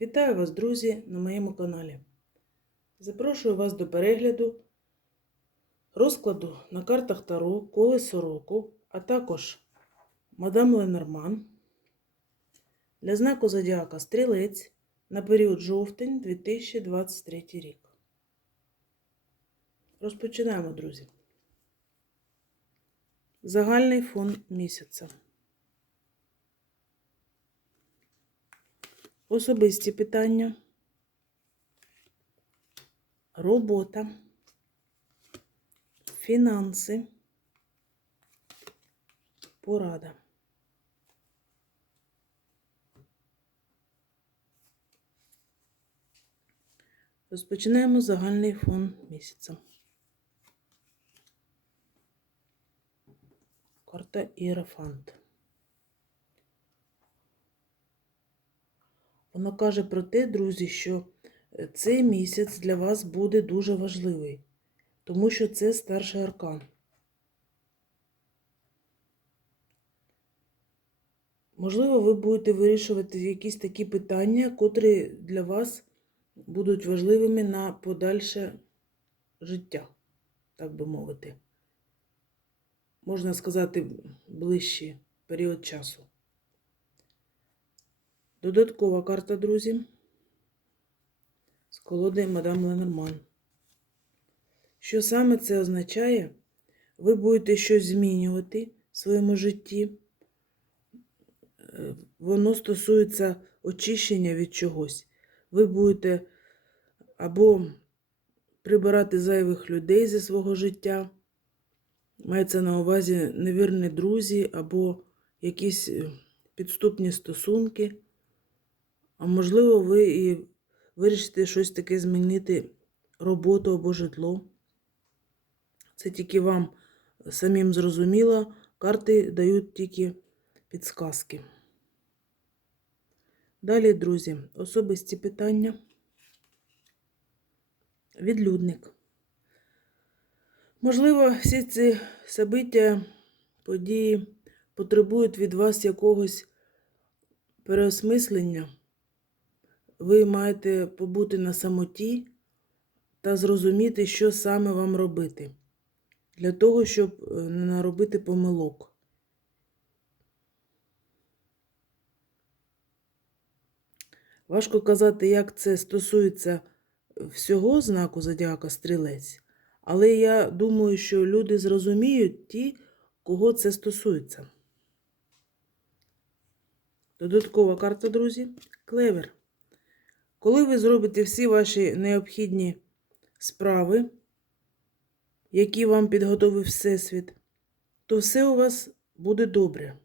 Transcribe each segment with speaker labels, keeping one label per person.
Speaker 1: Вітаю вас, друзі, на моєму каналі. Запрошую вас до перегляду розкладу на картах Таро, колесо року, а також мадам Ленорман для знаку Зодіака Стрілець на період жовтень 2023 рік. Розпочинаємо, друзі. Загальний фон місяця. Особисті питання, робота, фінанси, порада. Розпочинаємо загальний фон місяця. Карта Іерофант. Вона каже про те, друзі, що е, цей місяць для вас буде дуже важливий, тому що це старший аркан. Можливо, ви будете вирішувати якісь такі питання, котрі для вас будуть важливими на подальше життя, так би мовити. Можна сказати, ближчий період часу. Додаткова карта, друзі. З колоди мадам Ленорман. Що саме це означає? Ви будете щось змінювати в своєму житті. Е, Воно стосується очищення від чогось. Ви будете або прибирати зайвих людей зі свого життя. Мається на увазі невірні друзі, або якісь е, підступні стосунки. А можливо, ви і вирішите щось таке змінити роботу або житло. Це тільки вам самим зрозуміло. Карти дають тільки підсказки. Далі, друзі, особисті питання. Відлюдник. Можливо, всі ці собиття, події потребують від вас якогось переосмислення ви маєте побути на самоті та зрозуміти, що саме вам робити, для того, щоб не наробити помилок. Важко казати, як це стосується всього знаку Зодіака Стрілець, але я думаю, що люди зрозуміють ті, кого це стосується. Додаткова карта, друзі, клевер. Коли ви зробите всі ваші необхідні справи, які вам підготовив Всесвіт, то все у вас буде добре.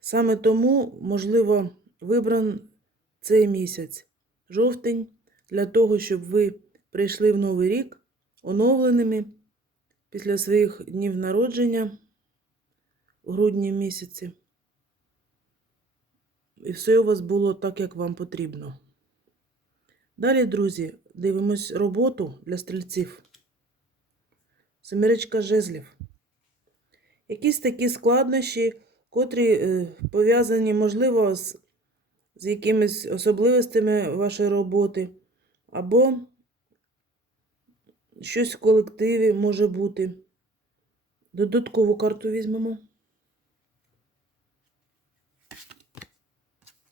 Speaker 1: Саме тому, можливо, вибран цей місяць, жовтень, для того, щоб ви прийшли в новий рік оновленими після своїх днів народження в грудні місяці. І все у вас було так, як вам потрібно. Далі, друзі, дивимось роботу для стрільців. Семіречка жезлів. Якісь такі складнощі, котрі е, пов'язані, можливо, з, з якимись особливостями вашої роботи, або щось в колективі може бути. Додаткову карту візьмемо.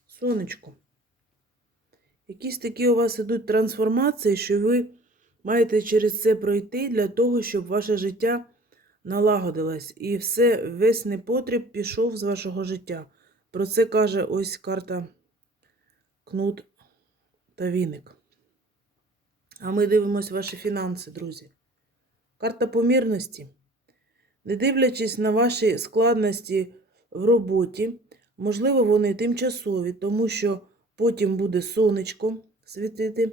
Speaker 1: Сонечко. Якісь такі у вас ідуть трансформації, що ви маєте через це пройти для того, щоб ваше життя налагодилось. І все, весь непотріб пішов з вашого життя. Про це каже ось карта Кнут та Віник. А ми дивимося ваші фінанси, друзі. Карта помірності. Не дивлячись на ваші складності в роботі, можливо, вони тимчасові, тому що потім буде сонечко світити,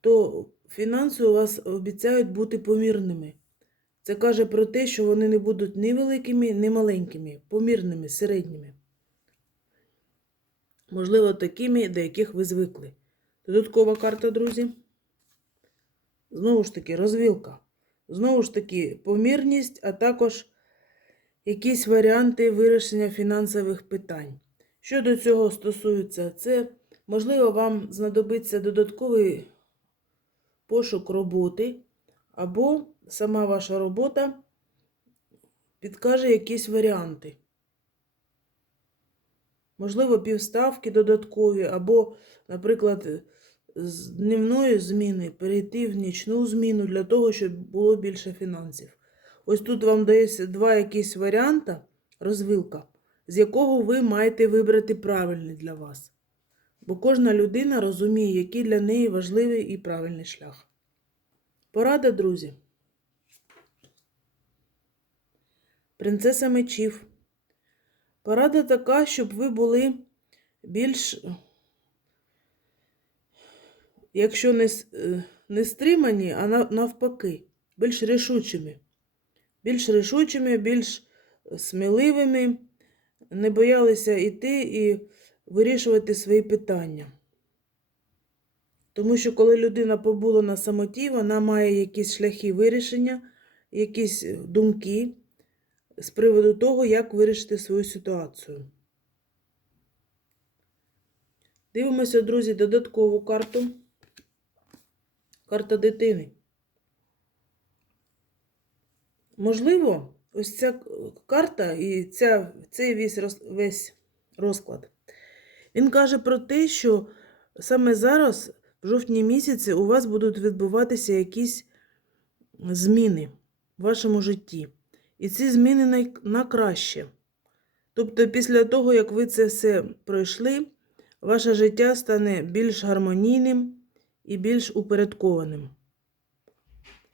Speaker 1: то фінанси у вас обіцяють бути помірними. Це каже про те, що вони не будуть ні великими, ні маленькими, помірними, середніми. Можливо, такими, до яких ви звикли. Додаткова карта, друзі. Знову ж таки, розвілка. Знову ж таки, помірність, а також якісь варіанти вирішення фінансових питань. Що до цього стосується, це Можливо, вам знадобиться додатковий пошук роботи, або сама ваша робота підкаже якісь варіанти. Можливо, півставки додаткові, або, наприклад, з дневної зміни перейти в нічну зміну для того, щоб було більше фінансів. Ось тут вам дається два якісь варіанти, розвилка, з якого ви маєте вибрати правильний для вас. Бо кожна людина розуміє, який для неї важливий і правильний шлях. Порада, друзі. Принцеса мечів. Порада така, щоб ви були більш, якщо не, е, не стримані, а навпаки, більш рішучими. Більш рішучими, більш сміливими, не боялися йти і вирішувати свої питання. Тому що коли людина побула на самоті, вона має якісь шляхи вирішення, якісь е, думки з приводу того, як вирішити свою ситуацію. Дивимося, друзі, додаткову карту. Карта дитини. Можливо, ось ця карта і ця, цей весь, весь розклад. Він каже про те, що саме зараз, в жовтні місяці, у вас будуть відбуватися якісь зміни в вашому житті. І ці зміни на краще. Тобто, після того, як ви це все пройшли, ваше життя стане більш гармонійним і більш упорядкованим.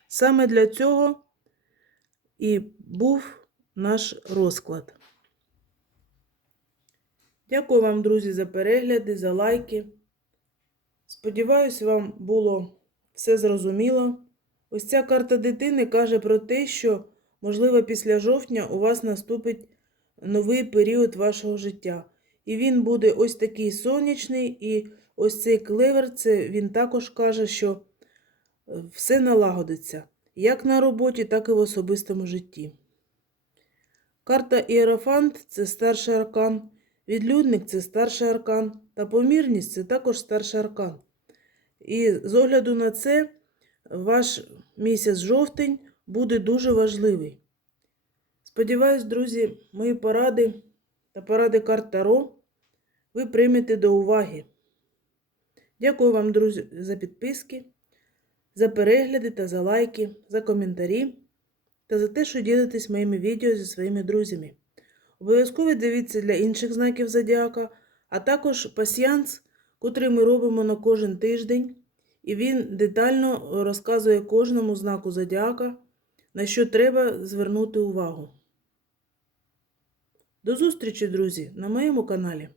Speaker 1: Саме для цього і був наш розклад. Дякую вам, друзі, за перегляди, за лайки. Сподіваюсь, вам було все зрозуміло. Ось ця карта дитини каже про те, що, можливо, після жовтня у вас наступить новий період вашого життя. І він буде ось такий сонячний, і ось цей клевер, це він також каже, що е, все налагодиться, як на роботі, так і в особистому житті. Карта Іерофант це старший аркан, відлюдник це старший аркан, та помірність це також старший аркан. І з огляду на це, ваш місяць жовтень буде дуже важливий. Сподіваюсь, друзі, мої поради та поради карт Таро ви приймете до уваги. Дякую вам, друзі, за підписки, за перегляди та за лайки, за коментарі та за те, що ділитесь моїми відео зі своїми друзями. Обов'язково дивіться для інших знаків зодіака, а також пасіянс, котрий ми робимо на кожен тиждень, і він детально розказує кожному знаку зодіака, на що треба звернути увагу. До зустрічі, друзі, на моєму каналі.